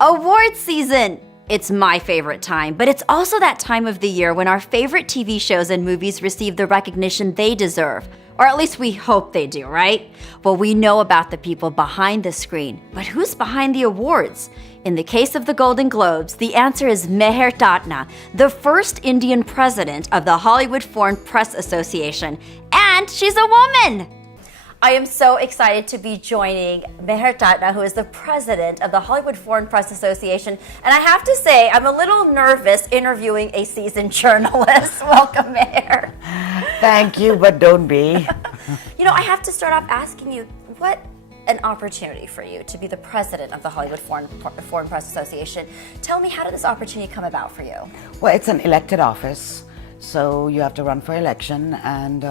Award season! It's my favorite time, but it's also that time of the year when our favorite TV shows and movies receive the recognition they deserve. Or at least we hope they do, right? Well, we know about the people behind the screen, but who's behind the awards? In the case of the Golden Globes, the answer is Meher Tatna, the first Indian president of the Hollywood Foreign Press Association. And she's a woman! I am so excited to be joining Meher Tatna, who is the president of the Hollywood Foreign Press Association. And I have to say, I'm a little nervous interviewing a seasoned journalist. Welcome, Meher. Thank you, but don't be. I have to start off asking you, what an opportunity for you to be the president of the Hollywood Foreign Press Association. Tell me, how did this opportunity come about for you? Well, it's an elected office, so you have to run for election, and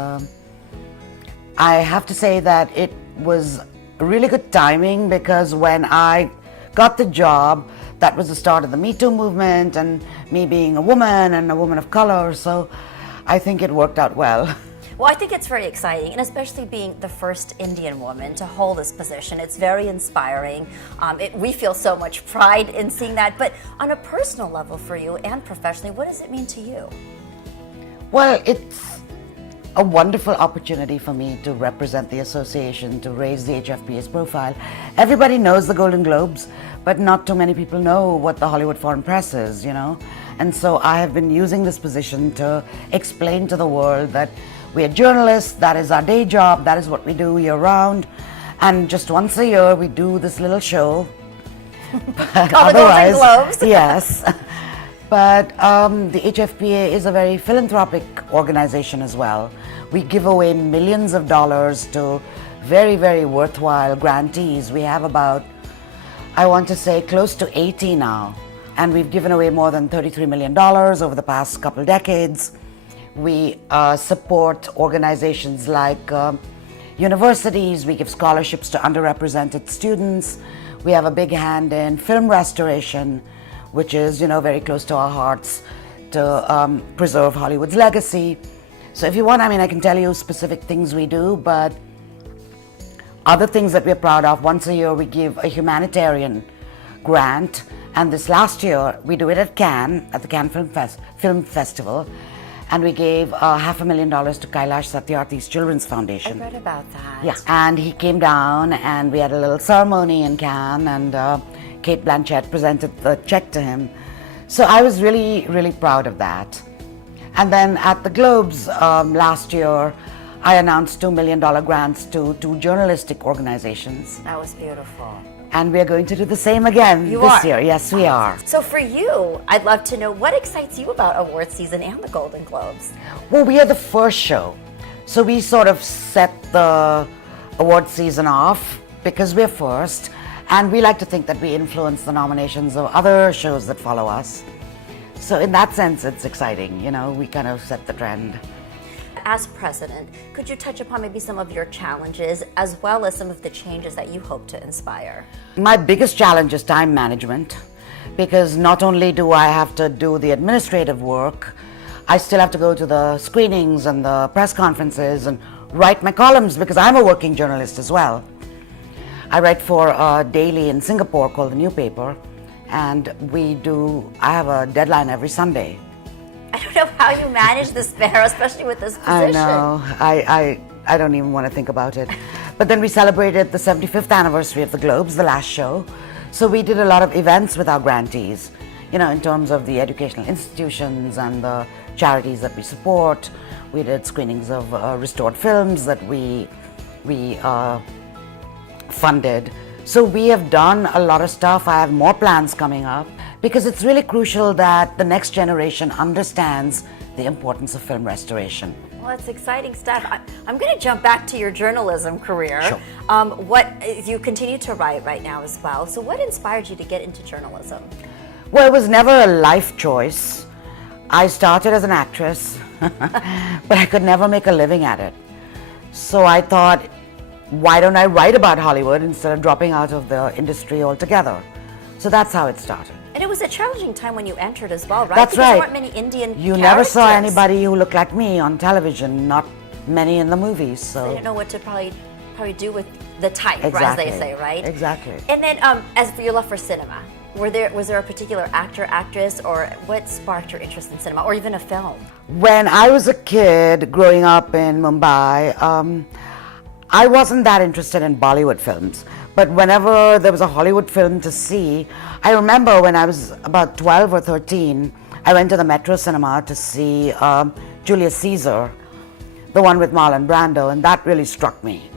I have to say that it was really good timing, because when I got the job, that was the start of the Me Too movement and me being a woman and a woman of color, so I think it worked out well. Well, I think it's very exciting, and especially being the first Indian woman to hold this position. It's very inspiring. We feel so much pride in seeing that. But on a personal level for you and professionally, what does it mean to you? Well, it's a wonderful opportunity for me to represent the association, to raise the HFPA's profile. Everybody knows the Golden Globes, but not too many people know what the Hollywood Foreign Press is, And so I have been using this position to explain to the world that we are journalists, that is our day job, that is what we do year-round, and just once a year we do this little show. But called the Golden Globes. Yes. But the HFPA is a very philanthropic organization as well. We give away millions of dollars to very, very worthwhile grantees. We have about, I want to say, close to 80 now. And we've given away more than $33 million over the past couple decades. We support organizations like universities. We give scholarships to underrepresented students. We have a big hand in film restoration, which is, very close to our hearts, to preserve Hollywood's legacy. So if you want, I can tell you specific things we do, but other things that we're proud of, once a year we give a humanitarian grant, and this last year we do it at Cannes, at the Cannes Film Festival, and we gave $500,000 to Kailash Satyarthi's Children's Foundation. I read about that. Yeah, and he came down and we had a little ceremony in Cannes, and Kate Blanchett presented the check to him. So I was really, really proud of that. And then at the Globes last year, I announced $2 million grants to two journalistic organizations. That was beautiful. And we're going to do the same again this year. Yes, we are. So for you, I'd love to know, what excites you about award season and the Golden Globes? Well, we are the first show. So we sort of set the award season off because we're first. And we like to think that we influence the nominations of other shows that follow us. So in that sense, it's exciting. We kind of set the trend. As president, could you touch upon maybe some of your challenges as well as some of the changes that you hope to inspire? My biggest challenge is time management, because not only do I have to do the administrative work, I still have to go to the screenings and the press conferences and write my columns, because I'm a working journalist as well. I write for a daily in Singapore called The New Paper, and I have a deadline every Sunday. I don't know how you manage this, Meher, especially with this position. I know. I don't even want to think about it. But then we celebrated the 75th anniversary of the Globes, the last show. So we did a lot of events with our grantees, in terms of the educational institutions and the charities that we support. We did screenings of restored films that we funded. So we have done a lot of stuff. I have more plans coming up, because it's really crucial that the next generation understands the importance of film restoration. Well, it's exciting stuff. I'm going to jump back to your journalism career. Sure. You continue to write right now as well. So what inspired you to get into journalism? Well, it was never a life choice. I started as an actress, but I could never make a living at it. So I thought, why don't I write about Hollywood instead of dropping out of the industry altogether? So that's how it started. And it was a challenging time when you entered as well, right? That's because right. There weren't many Indian You characters. never saw anybody who looked like me on television, not many in the movies. So they didn't know what to probably do with the type, exactly. as they say, right? Exactly. And then as for your love for cinema, Was there a particular actor, actress, or what sparked your interest in cinema, or even a film? When I was a kid growing up in Mumbai, I wasn't that interested in Bollywood films. But whenever there was a Hollywood film to see, I remember when I was about 12 or 13, I went to the Metro Cinema to see Julius Caesar, the one with Marlon Brando, and that really struck me.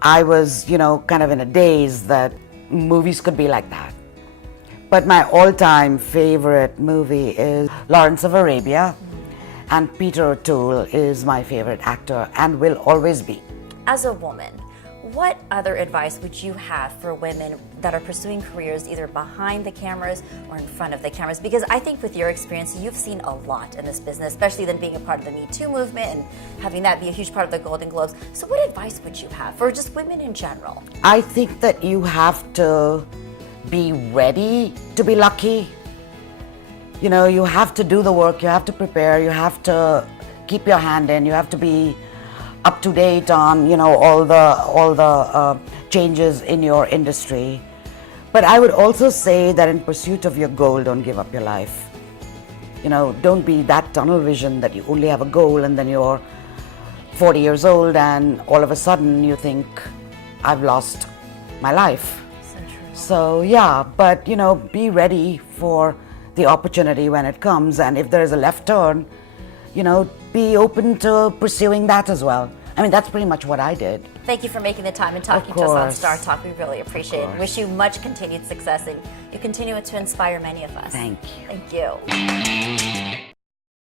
I was, kind of in a daze that movies could be like that. But my all-time favorite movie is Lawrence of Arabia, and Peter O'Toole is my favorite actor and will always be. As a woman, what other advice would you have for women that are pursuing careers either behind the cameras or in front of the cameras? Because I think with your experience, you've seen a lot in this business, especially then being a part of the Me Too movement and having that be a huge part of the Golden Globes. So what advice would you have for just women in general? I think that you have to be ready to be lucky. You have to do the work, you have to prepare, you have to keep your hand in, you have to be up to date on all the changes in your industry. But I would also say that in pursuit of your goal, don't give up your life. Don't be that tunnel vision that you only have a goal and then you're 40 years old and all of a sudden you think, I've lost my life. So true. So yeah, but be ready for the opportunity when it comes, and if there is a left turn, be open to pursuing that as well. I mean, that's pretty much what I did. Thank you for making the time and talking to us on Star Talk. We really appreciate it. Wish you much continued success, and you continue to inspire many of us. Thank you. Thank you.